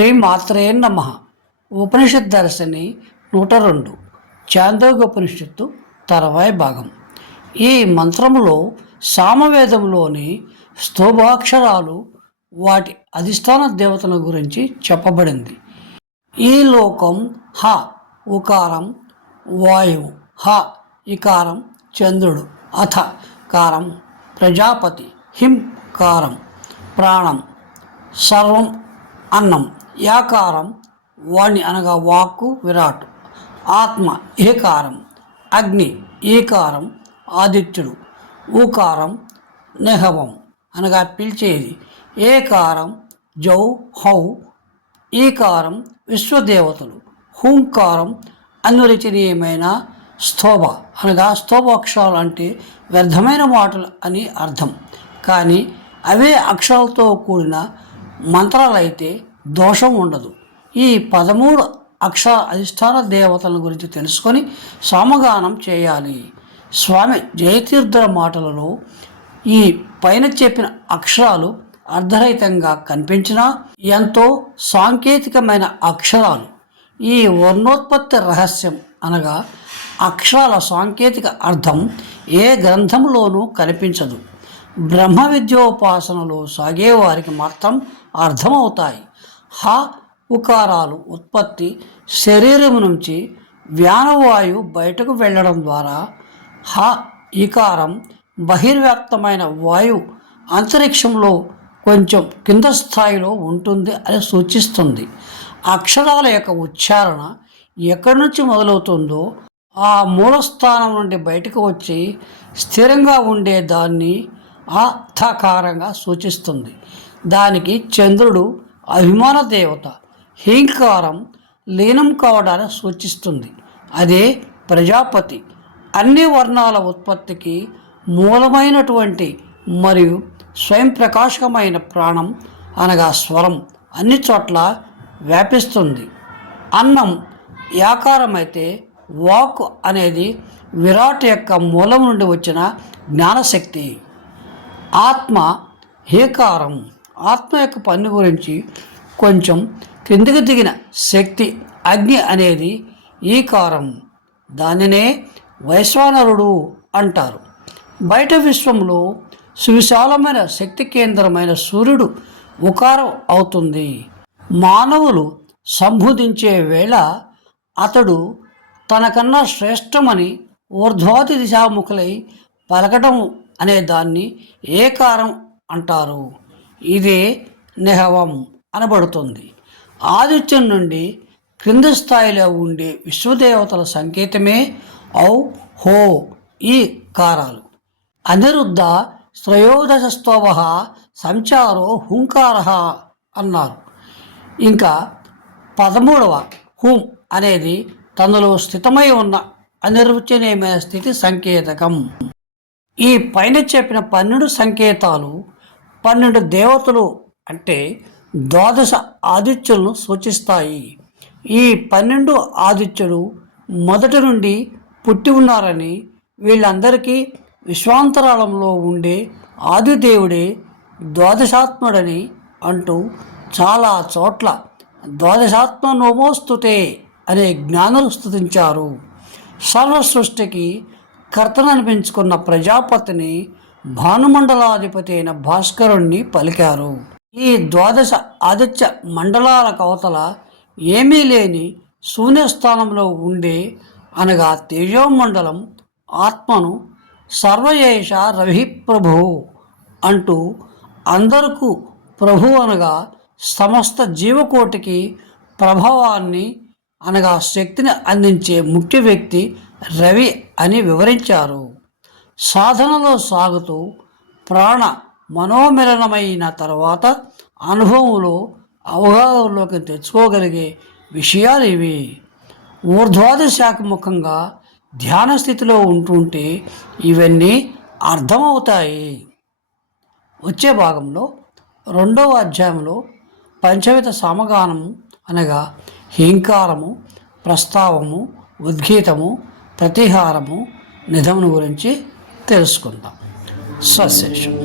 శ్రీమాత్రే నమః. ఉపనిషత్ దర్శిని 102 చాందోగ్యోపనిషత్తు తర్వాయి భాగం. ఈ మంత్రములో సామవేదంలోని స్తోభాక్షరాలు వాటి అధిష్టాన దేవతల గురించి చెప్పబడింది. ఈ లోకం హ ఉకారం వాయువు, హ ఇకారం చంద్రుడు, అథ కారం ప్రజాపతి, హిం కారం ప్రాణం, సర్వం అన్నం, యాకారం వాణి అనగా వాక్కు విరాట్, ఆత్మ ఏకారం అగ్ని, ఈకారం ఆదిత్యుడు, ఊకారం నెహవం అనగా పిలిచేది, ఏకారం జౌ హౌ, ఈకారం విశ్వదేవతలు, హూంకారం అన్వరచనీయమైన స్తోభ అనగా స్తోభాక్షరాలు అంటే వ్యర్థమైన మాటలు అని అర్థం. కానీ అవే అక్షరాలతో కూడిన మంత్రాలైతే దోషం ఉండదు. ఈ 13 అక్షర అధిష్టాన దేవతల గురించి తెలుసుకొని సామగానం చేయాలి. స్వామి జయతీర్థుల మాటలలో ఈ పైన చెప్పిన అక్షరాలు అర్ధరహితంగా కనిపించినా ఎంతో సాంకేతికమైన అక్షరాలు. ఈ వర్ణోత్పత్తి రహస్యం అనగా అక్షరాల సాంకేతిక అర్థం ఏ గ్రంథంలోనూ కనిపించదు. బ్రహ్మ విద్యోపాసనలో సాగేవారికి మాత్రం అర్థమవుతాయి. హ ఉకారాలు ఉత్పత్తి శరీరం నుంచి వ్యానవాయువు బయటకు వెళ్ళడం ద్వారా, హ ఇకారం బహిర్వ్యాప్తమైన వాయువు అంతరిక్షంలో కొంచెం కింద స్థాయిలో ఉంటుంది అని సూచిస్తుంది. అక్షరాల యొక్క ఉచ్చారణ ఎక్కడి నుంచి మొదలవుతుందో ఆ మూలస్థానం నుండి బయటకు వచ్చి స్థిరంగా ఉండే దాన్ని అథకారంగా సూచిస్తుంది. దానికి చంద్రుడు అభిమాన దేవత, హీంకారం లీనం కావడాన్ని సూచిస్తుంది. అదే ప్రజాపతి అన్ని వర్ణాల ఉత్పత్తికి మూలమైనటువంటి మరియు స్వయం ప్రకాశకమైన ప్రాణం అనగా స్వరం అన్ని చోట్ల వ్యాపిస్తుంది. అన్నం యాకారమైతే వాక్ అనేది విరాట్ యొక్క మూలం నుండి వచ్చిన జ్ఞానశక్తి. ఆత్మ హేకారం ఆత్మ యొక్క పని గురించి కొంచెం క్రిందికి దిగిన శక్తి అగ్ని అనేది ఈకారం. దానినే వైశ్వానరుడు అంటారు. బయట విశ్వంలో సువిశాలమైన శక్తి కేంద్రమైన సూర్యుడు ఉకారం అవుతుంది. మానవులు సంబోధించే వేళ అతడు తనకన్నా శ్రేష్టమని ఊర్ధ్వాది దిశాముఖులై పలకటం అనే దాన్ని ఏకారం అంటారు. ఇదే నెహవం అనబడుతుంది. ఆదిత్యం నుండి క్రింది స్థాయిలో ఉండే విశ్వదేవతల సంకేతమే ఔ హో ఈ కారాలు. అనిరుద్ధ శ్రయోదశ స్తోభ సంచారో హుంకార అన్నారు. ఇంకా 13వ హుం అనేది తనలో స్థితమై ఉన్న అనిర్వచనీయమైన స్థితి సంకేతకం. ఈ పైన చెప్పిన 12 సంకేతాలు 12 దేవతలు అంటే 12 ఆదిత్యులను సూచిస్తాయి. ఈ 12 ఆదిత్యులు మొదటి నుండి పుట్టి ఉన్నారని, వీళ్ళందరికీ విశ్వాంతరాళంలో ఉండే ఆదిదేవుడే ద్వాదశాత్ముడని అంటూ చాలా చోట్ల ద్వాదశాత్మ నమోస్తుతే అనే జ్ఞానులు స్తుతించారు. సర్వ సృష్టికి కర్తననిపించుకున్న ప్రజాపతిని భానుమండలాధిపతి అయిన భాస్కరుణ్ణి పలికారు. ఈ 12 ఆదిత్య మండలాల కవతల ఏమీ లేని శూన్యస్థానంలో ఉండే అనగా తేజోమండలం ఆత్మను సర్వయేష రవి ప్రభు అంటూ అందరకు ప్రభు అనగా సమస్త జీవకోటికి ప్రభావాన్ని అనగా శక్తిని అందించే ముఖ్య వ్యక్తి రవి అని వివరించారు. సాధనలో సాగుతూ ప్రాణ మనోమిలనమైన తర్వాత అనుభవంలో అవగాహనలోకి తెచ్చుకోగలిగే విషయాలు ఇవి. ఊర్ధ్వాది శాఖముఖంగా ధ్యాన స్థితిలో ఉంటుంటే ఇవన్నీ అర్థమవుతాయి. వచ్చే భాగంలో 2వ అధ్యాయంలో పంచవిధ సామగానము అనగా హీంకారము, ప్రస్తావము, ఉద్గీతము, ప్రతిహారము, నిధమును గురించి తెలుసుకుందాం. సశేషం.